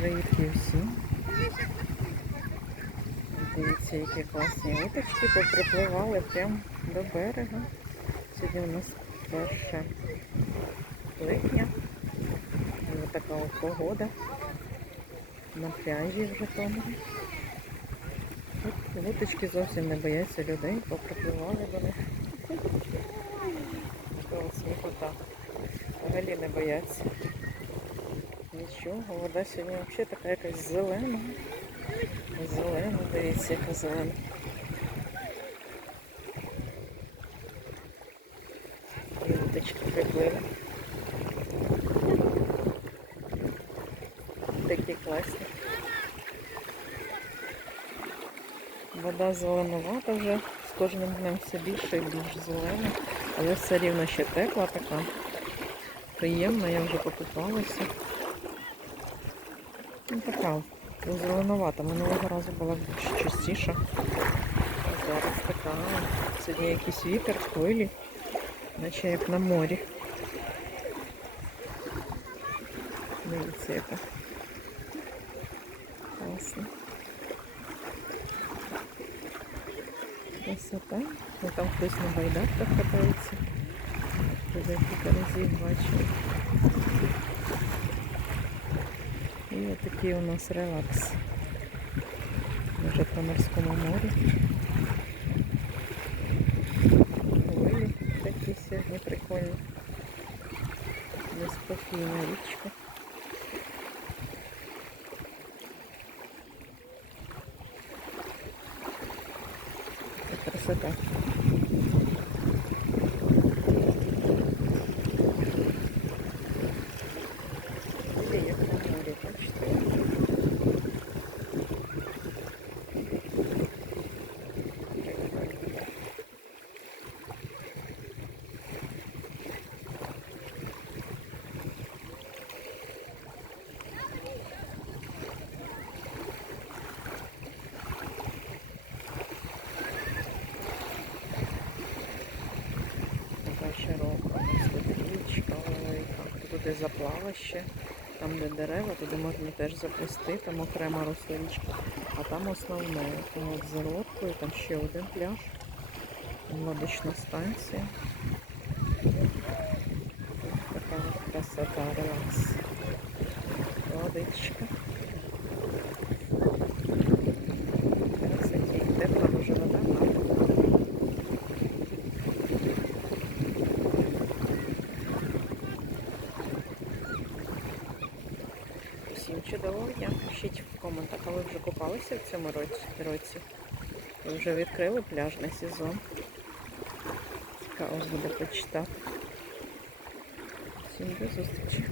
Привітки всім. Дивіться, які класні уточки поприпливали прямо до берега. Сьогодні у нас 1 липня. Ось така от погода на пляжі в Житомирі. Тут Уточки зовсім не бояться людей, поприпливали вони. Така сміхота. Взагалі не бояться. Нічого, вода сьогодні взагалі така якась зелена. Зелена, дивіться, яка зелена. І уточки приплили. Такі класні. Вода зеленувата вже, з кожним днем все більше і більш зелена, але все рівно ще тепла така. Приємна, я вже покупалася. Ну, така зеленувата. Минулого разу була більш частіша. А зараз така. Сьогодні якийсь вітер, хвилі, наче як на морі. Дивіться, яка. Класно. Красота. Ну, там хтось на байдарках катається. Вже декілька разів бачила. І отакий у нас релакс на Житомирському морі. Хвилі такі сьогодні прикольні. Неспокійна річка. Красота. Ой, як на морі, бачите? Прикольно. Така широка, ось тут річка велика. Туди заплавище, там де дерева, туди можна теж заплести, там окрема рослинка. А там основне, там от за лодкою, там ще один пляж, лодочна станція. Така красота, релакс. Водичка. Красоті. Тепла дуже вода, гарна. Всім чудового дня. Пишіть в коментах, а ви вже купалися в цьому році? Ви вже відкрили пляжний сезон. Цікаво буде почитати. Всім до зустрічі.